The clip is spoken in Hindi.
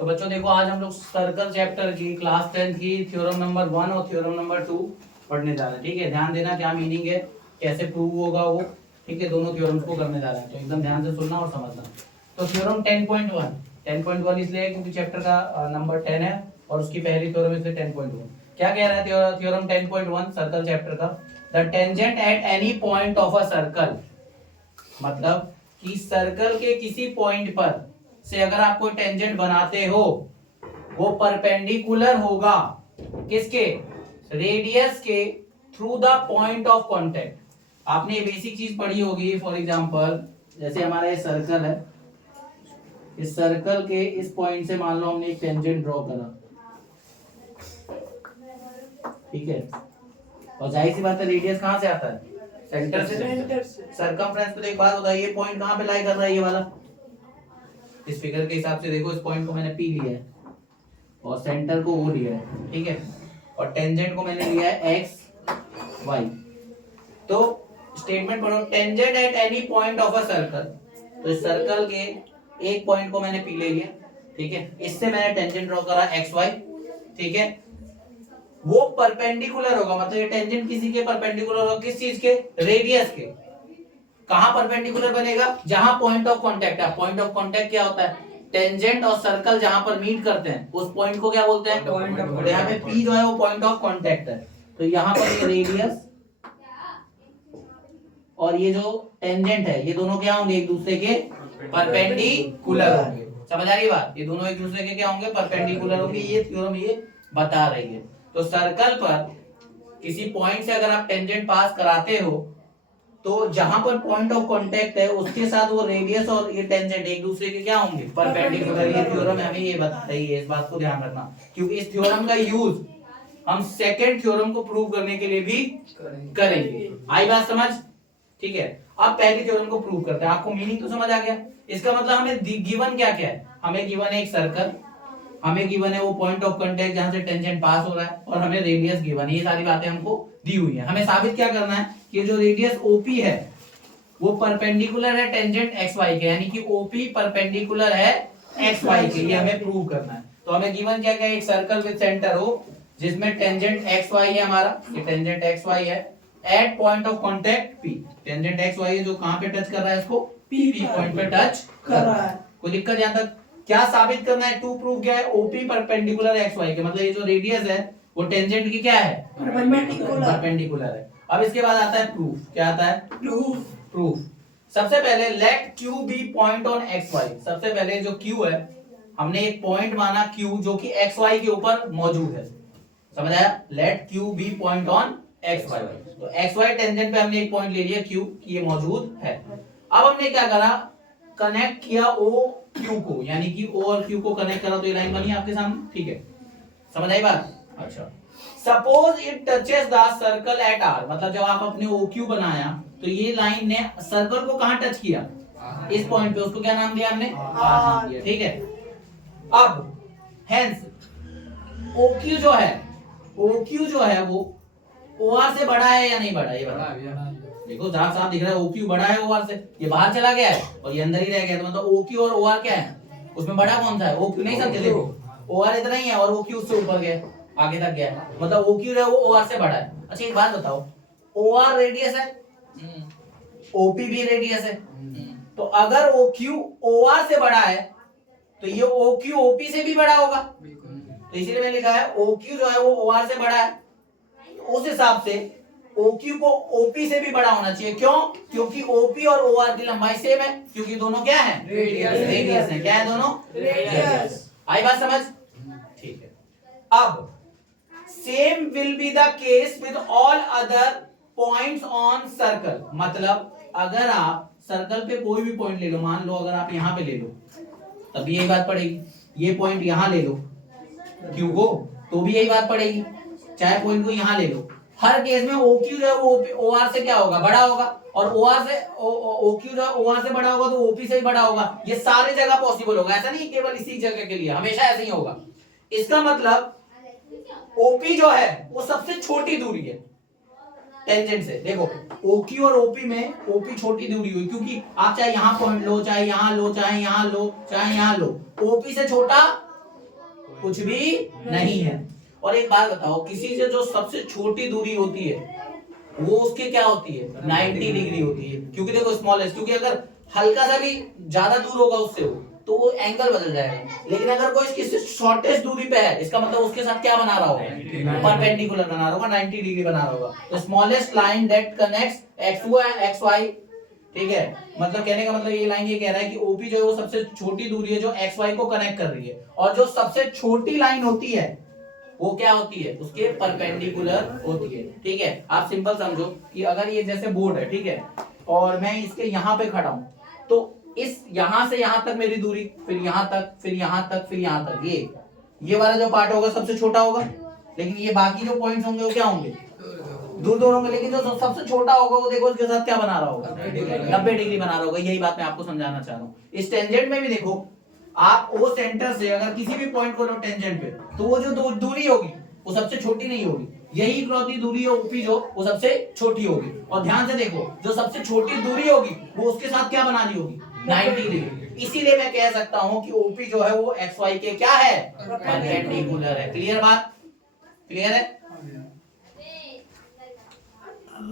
तो बच्चों देखो आज हम लोग सर्कल चैप्टर की क्लास 10 की थ्योरम नंबर 1 और थ्योरम नंबर 2 पढ़ने जा रहे हैं। ठीक है, ध्यान देना क्या मीनिंग है, कैसे प्रूव होगा वो। ठीक है, दोनों थ्योरम्स को करने जा रहे हैं, तो एकदम ध्यान से सुनना और समझना। तो थ्योरम 10.1 इसलिए क्योंकि चैप्टर का नंबर 10 है और उसकी पहली थ्योरम इसलिए 10.1। क्या कह रहा है थ्योरम 10.1 सर्कल चैप्टर का? The tangent at any point of a circle, मतलब कि सर्कल के किसी पॉइंट पर से अगर आप कोई टेंजेंट बनाते हो वो परपेंडिकुलर होगा किसके? रेडियस के through the point of contact. आपने ये बेसिक चीज पढ़ी होगी। फॉर एग्जांपल जैसे हमारा ये सर्कल है, इस सर्कल के इस पॉइंट से मान लो हमने एक टेंजेंट ड्रॉ करा, ठीक है, और जाहिर सी बात है रेडियस कहां से आता है? सेंटर से। सरकमफ्रेंस पे एक बात होता है, ये पॉइंट कहां पे लाई कर रहा है? ये वाला। इस फिगर के हिसाब से देखो, इस पॉइंट को मैंने P लिया है और सेंटर को O लिया है, ठीक है, और टेंजेंट को मैंने लिया है X Y। तो स्टेटमेंट पढ़ो, tangent at any point of a circle. तो इस सर्कल के एक पॉइंट को मैंने P ले लिया, ठीक है, इससे मैंने टेंजेंट ड्रॉ करा XY, ठीक है, वो परपेंडिकुलर होगा, मतलब ये टेंजेंट किसी के परपेंडिकुलर होगा। किस चीज के? रेडियस के। कहां परपेंडिकुलर बनेगा? जहां पॉइंट ऑफ कांटेक्ट है। पॉइंट ऑफ कांटेक्ट क्या होता है? टेंजेंट और सर्कल जहां पर मीट करते हैं उस पॉइंट को क्या बोलते हैं? Point of. यहाँ पे P जो है वो पॉइंट ऑफ कांटेक्ट है। तो यहाँ पर ये रेडियस और ये जो टेंजेंट है ये दोनों क्या होंगे? एक दूसरे के परपेंडिकुलर होंगे। समझ आ रही बात? ये दोनों एक दूसरे के क्या होंगे? परपेंडिकुलर होंगे। ये थ्योरम ये बता रही है। तो सर्कल पर किसी पॉइंट से अगर आप टेंजेंट पास कराते हो तो जहां पर पॉइंट ऑफ कांटेक्ट है उसके साथ वो रेडियस और ये टेंजेंट एक दूसरे के क्या होंगे? परपेंडिकुलर। ये थ्योरम हमें ये बता रही है, इस बात को ध्यान रखना, क्योंकि इस थ्योरम का यूज हम सेकंड थ्योरम को प्रूव करने के लिए भी करेंगे। आई बात समझ? ठीक है, अब पहली थ्योरम को प्रूव करते हैं। आपको मीनिंग तो समझ आ गया? इसका मतलब हमें गिवन क्या क्या है? हमें गिवन है एक सर्कल, हमें गिवन है वो पॉइंट ऑफ कांटेक्ट जहां से टेंजेंट पास हो रहा है, और हमें रेडियस गिवन है। ये सारी बातें हमको दी हुई है। हमें साबित क्या करना है कि जो रेडियस OP है वो परपेंडिकुलर है टेंजेंट XY के, यानी कि OP परपेंडिकुलर है XY के। ये हमें प्रूव करना है। तो हमें गिवन क्या क्या? एक सर्कल विद सेंटर हो जिसमें टेंजेंट XY है हमारा, ये टेंजेंट XY है, at point of contact P। Tangent XY है जो कहां पे टच कर रहा है? इसको P पॉइंट पे टच कर रहा है। कोई दिक्कत यहां तक? क्या साबित करना है? टू प्रूव क्या है? OP परपेंडिकुलर XY के, मतलब ये जो रेडियस है वो टेंजेंट की क्या है? परपेंडिकुलर है। अब इसके बाद आता है प्रूफ। क्या आता है? प्रूफ। सबसे पहले let Q be point on XY। सबसे पहले जो Q है, हमने एक पॉइंट माना Q जो कि XY के ऊपर मौजूद है। समझ आया? Let Q be point on XY। तो XY टेंजेंट पे हमने एक पॉइंट ले लिया Q कि ये मौजूद है। अब हमने क्या करा? कनेक्ट किया O Q को, यानी कि O और Q को कनेक्ट करा तो ये लाइन बनी आपके सामने, ठीक है, समझ आई बात? अच्छा, suppose it touches the circle eight R, मतलब जब आप अपने OQ बनाया तो ये लाइन ने सर्कल को कहां टच किया? इस पॉइंट पे। उसको क्या नाम दिया हमने? R नाम दिया, ठीक है। अब हेंस OQ जो है वो OR से बड़ा है या नहीं बड़ा? ये बड़ा है। देखो साफ साफ दिख रहा है OQ बड़ा है OR से। ये बाहर चला गया है और ये अंदर ही रह गया, तो मतलब OQ और OR क्या है? उसमें बड़ा कौन सा है? OQ नहीं समझे? देखो OR इतना ही है और OQ उससे ऊपर गया, आगे तक गया, मतलब OQ है वो OR से बड़ा है। अच्छा एक बात बताओ, OR रेडियस है, OP भी रेडियस है, तो अगर OQ OR से बड़ा है तो ये OQ OP से भी बड़ा होगा। तो इसीलिए मैंने लिखा है OQ जो है वो OR से बड़ा है, तो उस हिसाब से OQ को OP से भी बड़ा होना चाहिए। क्यों? क्योंकि OP और OR की लंबाई सेम है, क्योंकि दोनों क्या है? रेडियस है। क्या है दोनों? रेडियस। आई बात समझ? ठीक है। अब same will be the case with all other points on circle, मतलब अगर आप सर्कल पे कोई भी पॉइंट ले लो, मान लो अगर आप यहां पे ले लो तब भी यही बात पड़ेगी। ये पॉइंट यहां ले लो Q को तो भी यही बात पड़ेगी, चाहे पॉइंट को यहां ले लो। हर केस में OQ जो है वो OR से क्या होगा? बड़ा होगा, और OR से OQ जो है OR से बड़ा होगा तो OP से भी बड़ा होगा। ये सारी जगह पॉसिबल होगा, ऐसा नहीं केवल इसी जगह के लिए, हमेशा ऐसे ही होगा। इसका मतलब OP जो है वो सबसे छोटी दूरी है टेंजेंट से। देखो OQ और OP में OP छोटी दूरी हुई, क्योंकि आप चाहे यहां पॉइंट लो, चाहे यहां लो, चाहे यहां लो, चाहे यहां लो, OP से छोटा कुछ भी नहीं है। और एक बात बताओ, किसी से जो सबसे छोटी दूरी होती है वो उसकी क्या होती है, 90 डिग्री होती है, क्योंकि देखो स्मॉलेस्ट, क्योंकि अगर हल्का सा भी ज्यादा दूर होगा उससे वो, तो वो एंगल बदल जाएगा। लेकिन अगर कोई किसी शॉर्टेस्ट दूरी पे है, इसका मतलब उसके साथ क्या बना रहा होगा, परपेंडिकुलर बना रहा होगा, 90 डिग्री बना रहा होगा। तो smallest line that connects X Y, ठीक है, मतलब कहने का मतलब ये लाइन ये कह रहा है कि ओपी जो है वो सबसे छोटी दूरी है जो एक्स वाई को कनेक्ट कर रही है, और जो सबसे छोटी लाइन होती है वो क्या होती है, उसके परपेंडिकुलर होती है। ठीक है, आप सिंपल समझो कि अगर ये जैसे बोर्ड है, ठीक है, और मैं इसके यहाँ पे खड़ा हूं, तो इस यहां से यहां तक मेरी दूरी, फिर यहां तक, फिर यहां तक, फिर यहां तक, ये वाला जो पार्ट होगा सबसे छोटा होगा, लेकिन ये बाकी जो पॉइंट्स होंगे वो क्या होंगे, दूर दूर होंगे। लेकिन जो सबसे छोटा होगा वो देखो उसके साथ क्या बना रहा होगा, 90 डिग्री बना रहा होगा। यही बात मैं आपको समझाना चाह रहा हूँ। इस टेंजेंट में भी देखो, आप वो सेंटर से अगर किसी भी पॉइंट को लो टेंजेंट पे, तो वो जो दूरी होगी वो सबसे छोटी नहीं होगी, यही इकलौती दूरी है ओपी जो वो सबसे छोटी होगी। और ध्यान से देखो, जो सबसे छोटी दूरी होगी वो उसके साथ क्या बनानी होगी, 90 डिग्री। इसीलिए मैं कह सकता हूं कि ओपी जो है वो एक्स वाई के क्या है, परपेंडिकुलर है। क्लियर बात, क्लियर है।